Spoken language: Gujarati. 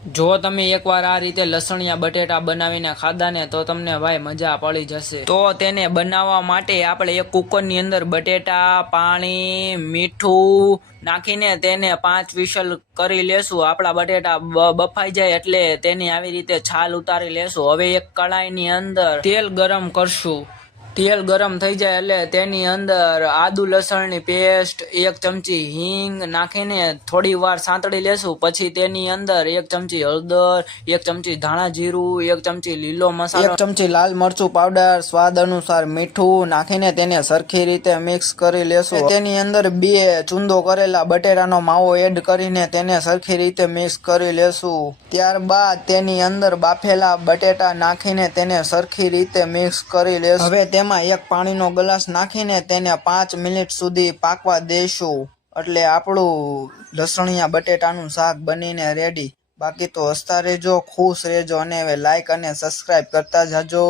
જો તમે એકવાર આ રીતે લસણિયા બટેટા બનાવીને ખાધા ને તો તમને ભાઈ મજા પડી જશે। તો તેને બનાવવા માટે આપણે એક કુકરની અંદર બટેટા, પાણી, મીઠું નાખીને તેને 5 વિસલ કરી લેશું। આપણા બટેટા બફાઈ જાય એટલે તેની આવી રીતે છાલ ઉતારી લેશું। હવે એક કડાઈની અંદર તેલ ગરમ કરશું। તેલ ગરમ થઈ જાય એટલે તેની અંદર આદુ લસણની પેસ્ટ, 1 ચમચી હિંગ નાખીને થોડી વાર સાંતળી લેશું। પછી તેની અંદર 1 ચમચી હળદર, 1 ચમચી ધાણા જીરું, 1 ચમચી લીલો મસાલો, 1 ચમચી લાલ મરચું પાવડર, સ્વાદ અનુસાર મીઠું નાખીને તેને સરખી રીતે મિક્સ કરી લેશું। તેની અંદર 2 ચૂંદો કરેલા બટેટાનો માવો એડ કરીને તેને સરખી રીતે મિક્સ કરી લેશું। ત્યારબાદ તેની અંદર બાફેલા બટેટા નાખીને તેને સરખી રીતે મિક્સ કરી લેશું। હવે તેમાં 1 પાણીનો ગ્લાસ નાખીને તેને 5 મિનિટ સુધી પાકવા દઈશું। એટલે આપણું લસણિયા બટેટાનું શાક બનીને રેડી। બાકી તો હસતા રહેજો, ખુશ રહેજો અને હવે લાઈક અને સબસ્ક્રાઈબ કરતા જાજો।